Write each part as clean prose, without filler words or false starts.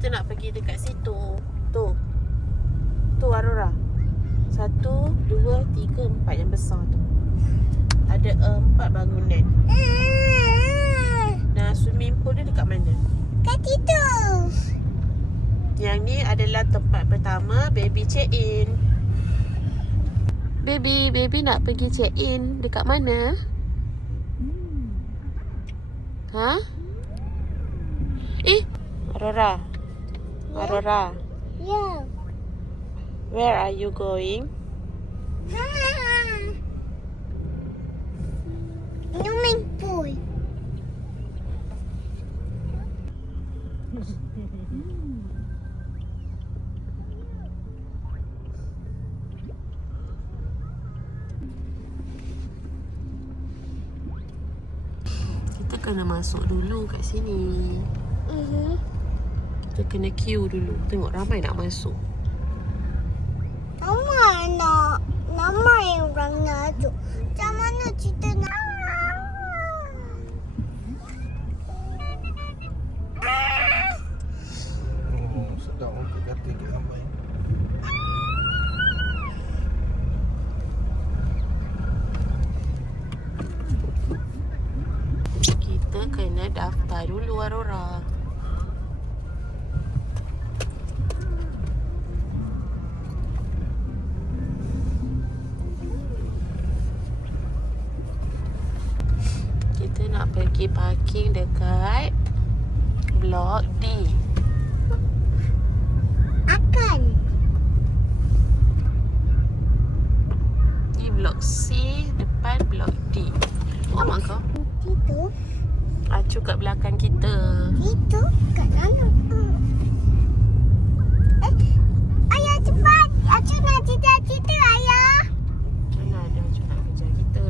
kita nak pergi dekat situ. Tu Aurora. 1, 2, 3, 4 yang besar tu. Ada 4 bangunan. Nah, swimming pool dia dekat mana? Kat situ. Yang ni adalah tempat pertama baby check in. Baby nak pergi check in dekat mana? Ha? Aurora. Ya. Where are you going? Swimming pool. Kita kena masuk dulu kat sini. Kita kena queue dulu. Tengok ramai nak masuk. Nama yang orang nak. Macam mana cerita nak? Sedap untuk kata kat ramai. Kita kena daftar dulu, Aurora. Kita nak pergi parking dekat Blok D. Akan. Di Blok C depan Blok D. Nampak kau? Itu. Acu kat belakang kita. Itu kat sana. Ayah cepat. Acu nak cerita ayah. Mana ada Acu nak kejar kita.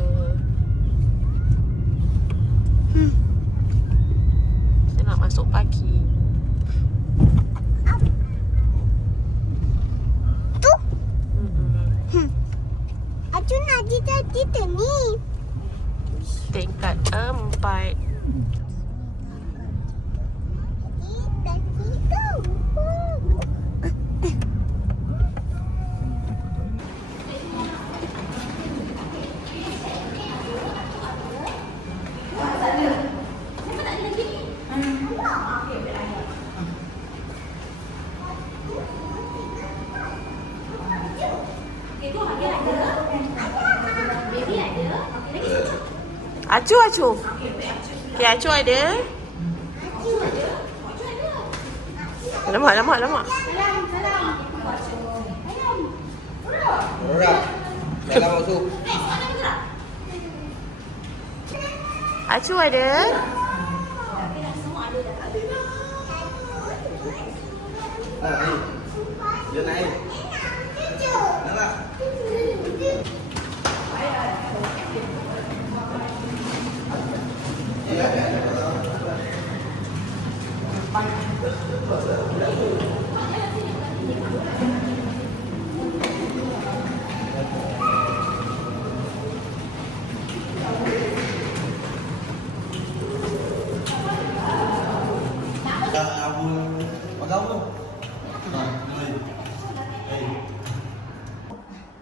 Kita nak masuk parking. Tu. Acu nak cerita ni. Tingkat 4. Acu. Okay, Acu ada. Alamak. Aurora, dalam masuk. Acu ada. Naik. Dia naik. Nampak?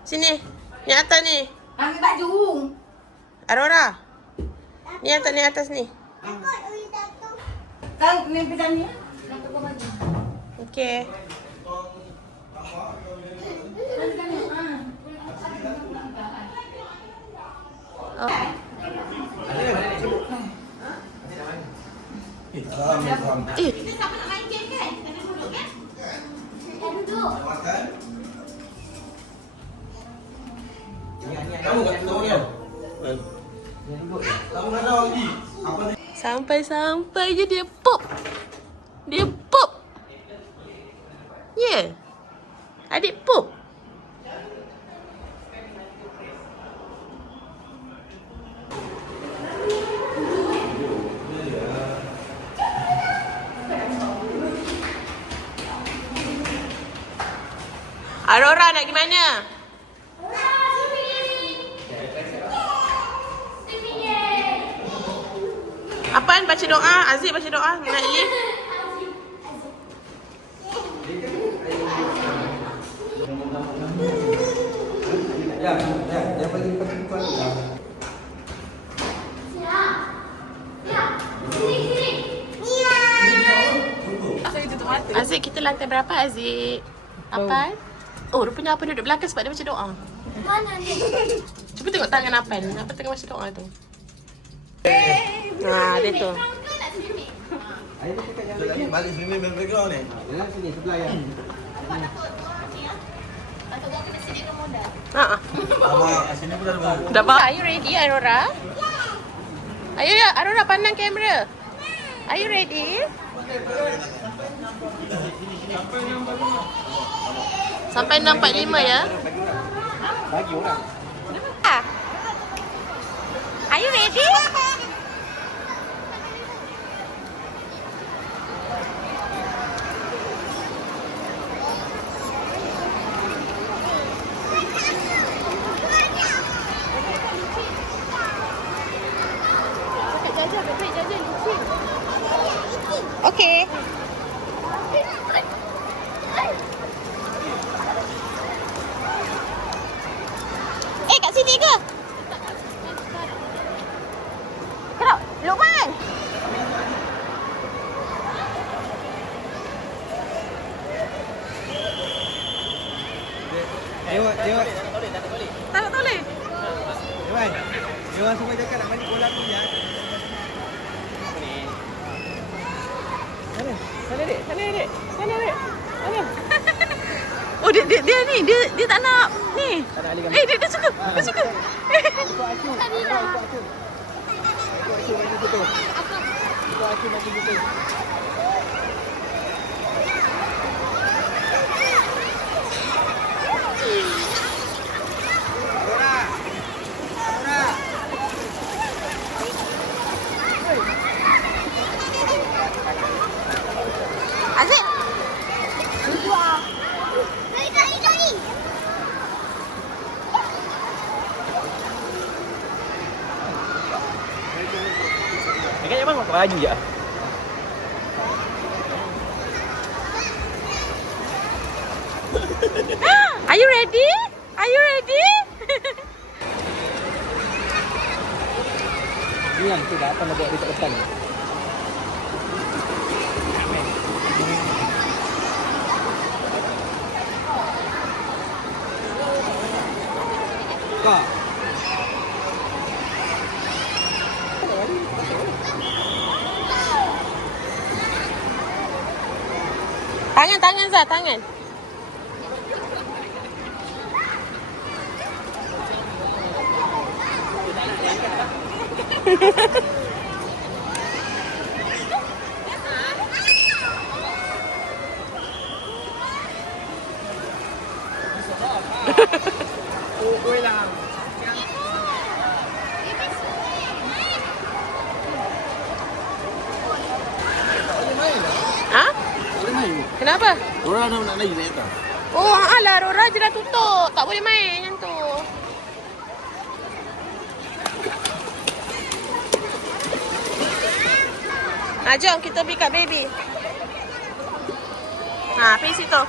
Sini. Ni atas ni. Ambil baju. Aurora. Ni atas ni. Kau mimpi tanya. Nak tukar baju. Okey. Salam. Kita siapa nak main game kan? Kita duduk kan? Kita duduk. Kamu kat situ ni. Kamu ada lagi. Apa ni? Sampai je dia pop. Ya. Adik pop. Aurora nak pergi mana? Apaan baca doa? Aziz baca doa nak lift. Aziz, kita lantai berapa Aziz? 8? Oh, rupanya Apan duduk belakang sebab dia baca doa. Mana ni? Cuba tengok tangan Apan. Apan tengah baca doa tu. Dia tu. Air dia cakap jangan lagi balik swimming background ni. Jangan sini sebelah ya. Sini pun dah baru. Dah bawa. Are you ready, Aurora? Ayo ya, Aurora pandang kamera. Are you ready? Sampai 6.45 ya. Bagi orang. Are you ready? Okay. Kat sini ke? Kerap, Luqman. Tengok. Tak nak toleh. Dewan. Dewan semua cakap nak balik bola tu ya. Sana dek. Oh dia ni, dia tak nak ni. Tak nak alihkan. Dia suka. Dia suka. Aziz. Dari. Agaknya bang kau lagi je. Are you ready? Ni yang tu dah apa nak buat dekat depan ni. Kak. Tangan Zah, tangan. Oi lah. Ha? Kenapa? Orang nak lagi naik atas. Oh, alah, Rora je dah tutup. Tak boleh main macam tu. Jom kita pergi kat baby. Pergi situ.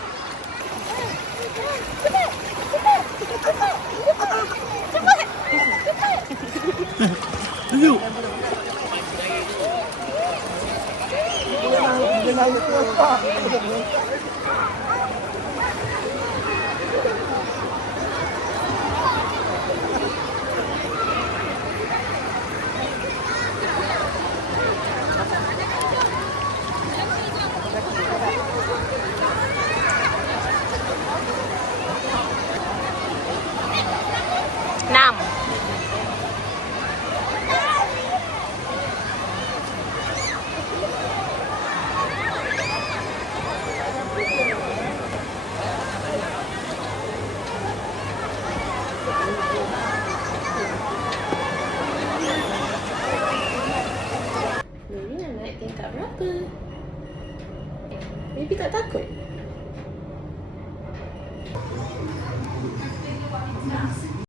Enam. Baby nak naik tingkat berapa? Baby tak takut?